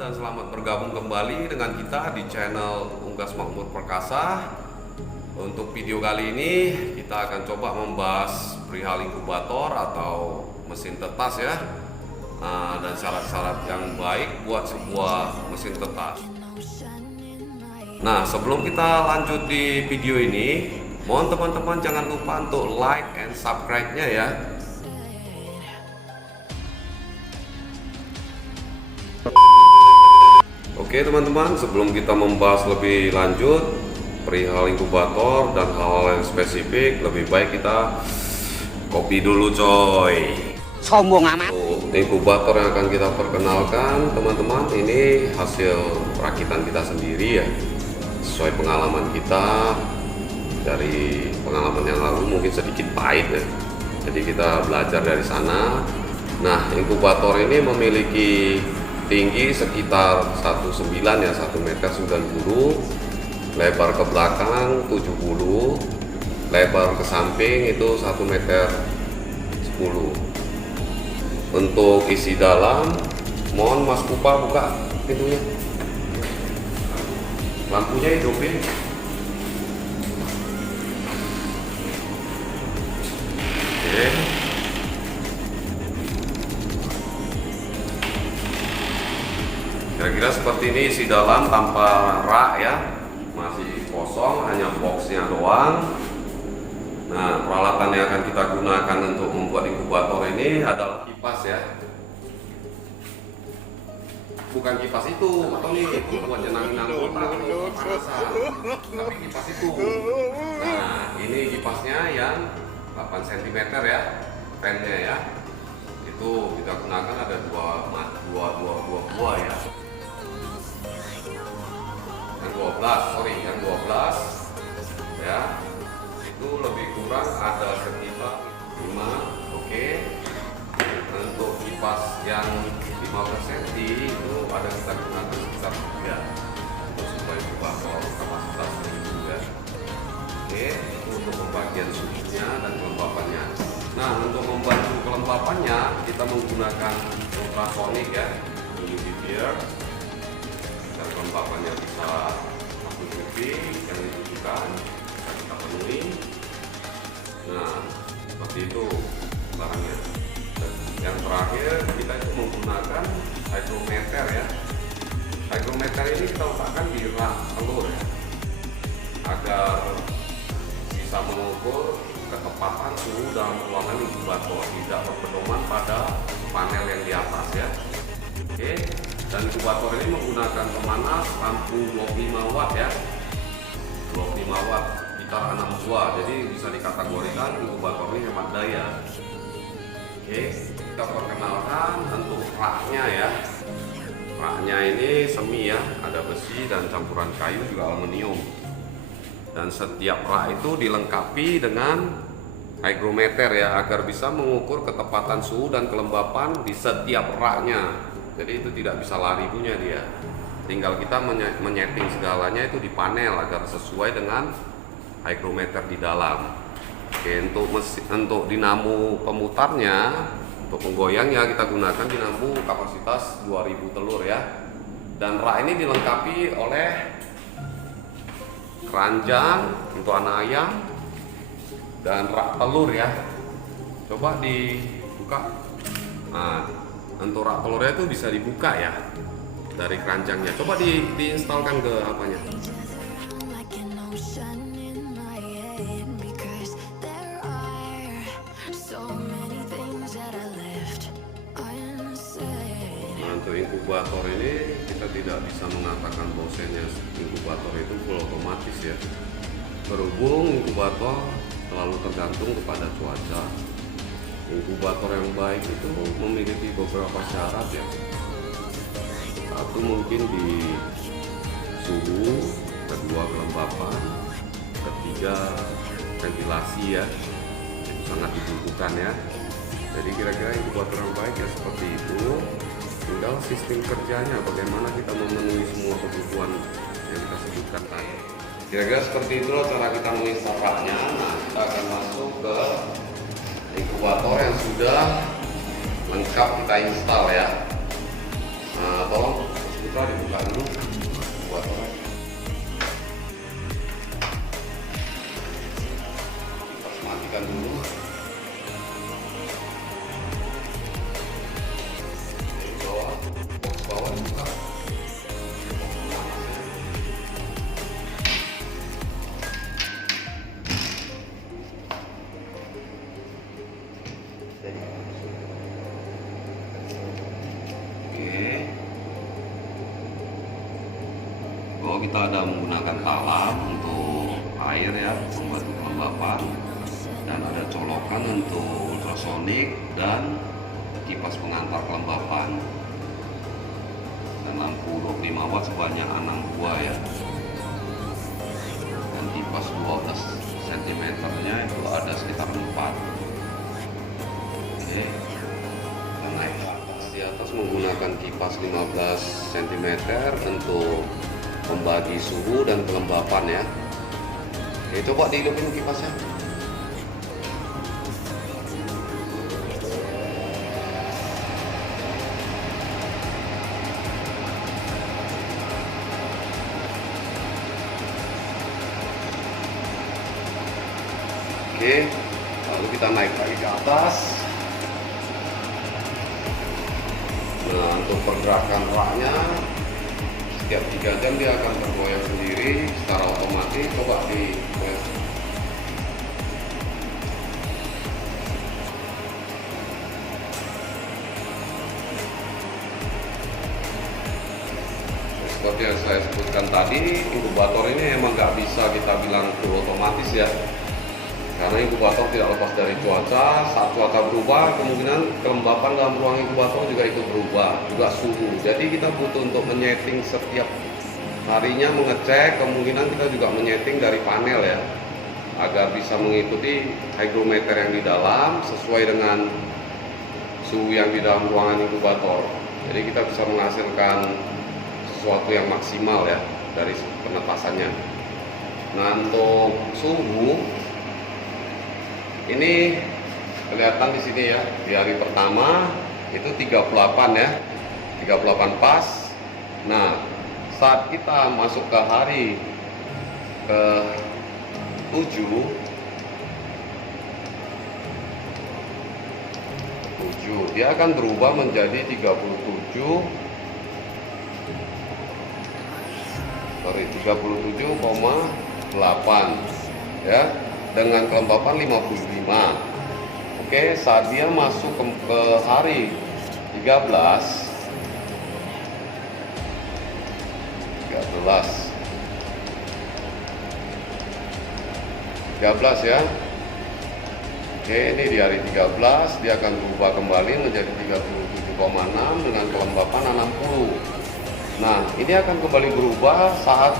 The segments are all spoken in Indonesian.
dan selamat bergabung kembali dengan kita di channel Unggas Makmur Perkasa. Untuk video kali ini kita akan coba membahas perihal inkubator atau mesin tetas ya, dan syarat-syarat yang baik buat sebuah mesin tetas. Nah, sebelum kita lanjut di video ini, mohon teman-teman jangan lupa untuk like and subscribe-nya ya. Oke teman-teman, sebelum kita membahas lebih lanjut perihal inkubator dan hal-hal yang spesifik, lebih baik kita kopi dulu coy. Sombong amat. Inkubator yang akan kita perkenalkan teman-teman, ini hasil perakitan kita sendiri ya, sesuai pengalaman kita. Dari pengalaman yang lalu mungkin sedikit pahit ya, jadi kita belajar dari sana. Nah, inkubator ini memiliki tinggi sekitar 19 ya, 1 meter 90, lebar ke belakang 70, lebar ke samping itu 1 meter 10. Untuk isi dalam, mohon Mas Kupa buka pintunya, lampunya hidupin. Oke, kira-kira seperti ini isi dalam tanpa rak ya, masih kosong, hanya boxnya doang. Nah, peralatan yang akan kita gunakan untuk membuat inkubator ini adalah kipas ya, bukan kipas itu Tony, itu buat nyenangin anggota kepanasan, tapi kipas itu. Nah, ini kipasnya yang 8 cm ya, fannya ya, itu kita gunakan ada dua ya, yang 12 ya, itu lebih kurang ada sekitar 5. Oke. Untuk kipas yang 15 cm itu ada kita gunakan sekitar 3 untuk sebuah inkubator kapasitas 1000 ya. Oke, itu untuk pembagian suhunya dan kelembapannya. Nah, untuk membantu kelembapannya kita menggunakan ultrasonic ya, humidifier, dan kelembapannya bisa 40 degree yang dibutuhkan bisa kita penuhi. Nah, seperti itu barangnya. Dan yang terakhir kita itu menggunakan hygrometer ya. Hygrometer ini kita letakkan di rak telur ya, agar bisa mengukur ketepatan suhu dalam ruangan inkubator, tidak berpedoman pada panel yang di atas ya. Oke, dan inkubator ini menggunakan pemanas lampu 25 watt ya, 25 watt sekitar 6 buah, jadi bisa dikategorikan inkubator ini hemat daya. Oke, kita perkenalkan untuk raknya ya. Raknya ini semi ya, ada besi dan campuran kayu juga aluminium. Dan setiap rak itu dilengkapi dengan hygrometer ya, agar bisa mengukur ketepatan suhu dan kelembapan di setiap raknya. Jadi itu tidak bisa lari punya dia. Tinggal kita menyeting segalanya itu di panel agar sesuai dengan hygrometer di dalam. Oke, untuk dinamo pemutarnya, untuk penggoyangnya kita gunakan dinamo kapasitas 2000 telur ya. Dan rak ini dilengkapi oleh keranjang untuk anak ayam dan rak telur ya. Coba dibuka. Nah, untuk rak telurnya itu bisa dibuka ya dari keranjangnya. Coba diinstalkan ke apanya. Nah, untuk inkubator ini kita tidak bisa mengatakan bahwasanya inkubator itu full otomatis ya, berhubung inkubator selalu tergantung kepada cuaca. Inkubator yang baik itu memiliki beberapa syarat ya. Satu mungkin di suhu, kedua kelembapan, ketiga ventilasi ya, itu sangat dibutuhkan ya. Jadi kira-kira inkubator yang baik ya seperti itu. Tinggal sistem kerjanya, bagaimana kita memenuhi semua kebutuhan yang kita sebutkan tadi. Kira-kira seperti itulah cara kita menginstal raknya. Nah, kita akan masuk ke inkubator yang sudah lengkap kita install ya. Nah, tolong Kita dibuka dulu buat orang. Kita matikan dulu. Di bawah, box bawah buka. Bahwa kita ada menggunakan talam untuk air ya, membuat kelembapan, dan ada colokan untuk ultrasonik dan kipas pengantar kelembapan, dan lampu 25 watt sebanyak 6 buah ya, dan kipas 12 cm nya itu ada sekitar 4. Oke, kita naik ke atas. Di atas menggunakan kipas 15 cm untuk membagi suhu dan kelembapan ya. Oke, coba dihidupin kipasnya. Oke, lalu kita naik lagi ke atas. Nah, untuk pergerakan raknya setiap 3 jam dia akan tergoyang sendiri secara otomatis. Coba di seperti yang saya sebutkan tadi, inkubator ini emang nggak bisa kita bilang full otomatis ya, karena inkubator tidak lepas dari cuaca. Saat cuaca berubah, kemungkinan kelembapan dalam ruang inkubator juga ikut berubah, juga suhu. Jadi kita butuh untuk menyeting setiap harinya, mengecek. Kemungkinan kita juga menyeting dari panel ya, agar bisa mengikuti hygrometer yang di dalam sesuai dengan suhu yang di dalam ruangan inkubator. Jadi kita bisa menghasilkan sesuatu yang maksimal ya dari penetasannya. Nah, untuk suhu ini kelihatan di sini ya, di hari pertama itu 38 ya, 38 pas. Nah, saat kita masuk ke hari ke 7, dia akan berubah menjadi 37,8 ya, dengan kelembapan 55. Oke, saat dia masuk ke hari 13 ya. Oke, ini di hari 13 dia akan berubah kembali menjadi 37,6 dengan kelembapan 60. Nah, ini akan kembali berubah saat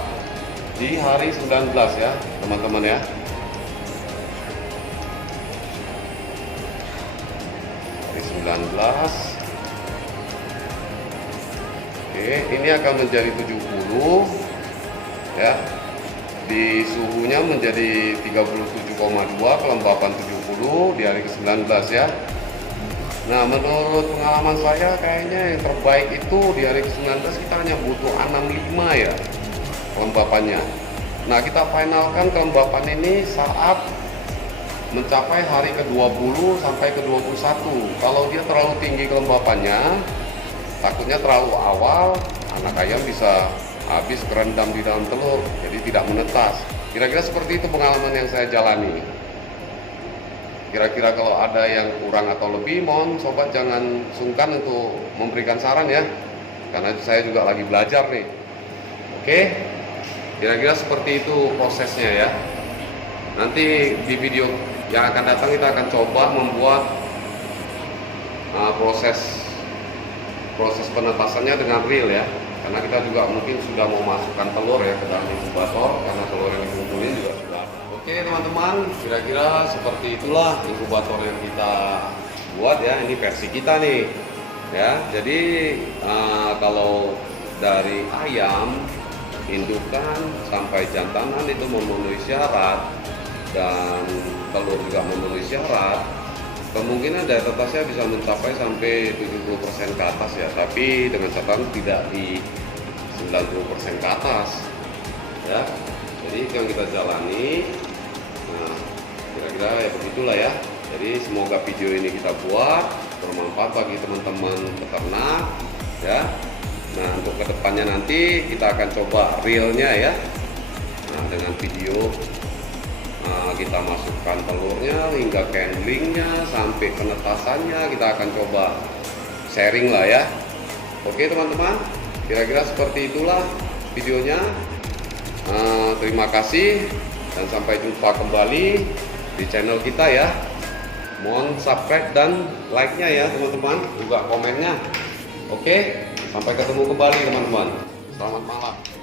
di hari 19 ya, teman-teman ya. Hari 19. Oke, ini akan menjadi 70 ya. Di suhunya menjadi 37,2, kelembapan 70 di hari ke-19 ya. Nah, menurut pengalaman saya kayaknya yang terbaik itu di hari ke-19 kita hanya butuh 65 ya kelembapannya. Nah, kita finalkan kelembapan ini saat mencapai hari ke-20 sampai ke-21. Kalau dia terlalu tinggi kelembapannya, takutnya terlalu awal, anak ayam bisa habis kerendam di dalam telur, jadi tidak menetas. Kira-kira seperti itu pengalaman yang saya jalani. Kira-kira kalau ada yang kurang atau lebih, mohon sobat jangan sungkan untuk memberikan saran ya, karena saya juga lagi belajar nih. Oke, kira-kira seperti itu prosesnya ya. Nanti di video yang akan datang kita akan coba membuat proses penetasannya dengan real ya, karena kita juga mungkin sudah mau masukkan telur ya ke dalam inkubator, karena telur yang dikumpulin juga sudah. Oke teman-teman, kira-kira seperti itulah inkubator yang kita buat ya. Ini versi kita nih ya. Jadi kalau dari ayam indukan sampai jantanan itu memenuhi syarat dan telur juga memenuhi syarat, kemungkinan daya tetasnya bisa mencapai sampai 70% ke atas ya. Tapi dengan catatan tidak 90% ke atas ya. Jadi itu yang kita jalani. Nah, kira-kira ya begitulah ya. Jadi semoga video ini kita buat bermanfaat bagi teman-teman peternak ya. Nah, untuk kedepannya nanti kita akan coba realnya ya. Nah, dengan video kita masukkan telurnya hingga handlingnya sampai penetasannya, kita akan coba sharing lah ya. Oke teman-teman, kira-kira seperti itulah videonya. Terima kasih dan sampai jumpa kembali di channel kita ya. Mohon subscribe dan like-nya ya teman-teman, juga komennya. Oke, sampai ketemu kembali teman-teman. Selamat malam.